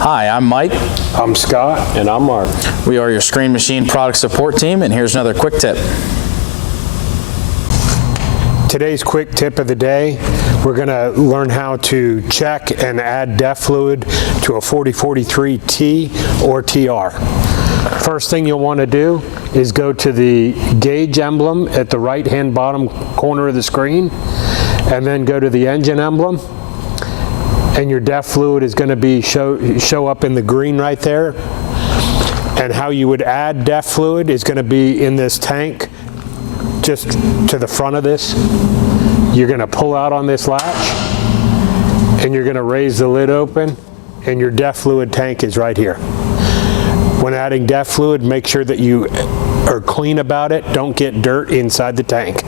Hi, I'm Mike. I'm Scott. And I'm Mark. We are your Screen Machine product support team, and here's another quick tip. Today's quick tip of the day, we're going to learn how to check and add DEF fluid to a 4043T or TR. First thing you'll want to do is go to the gauge emblem at the right-hand bottom corner of the screen, and then go to the engine emblem, and your DEF fluid is going to be show up in the green right there. And how you would add DEF fluid is going to be in this tank just to the front of this. You're going to pull out on this latch, and you're going to raise the lid open, and your DEF fluid tank is right here. When adding DEF fluid, make sure that you are clean about it. Don't get dirt inside the tank.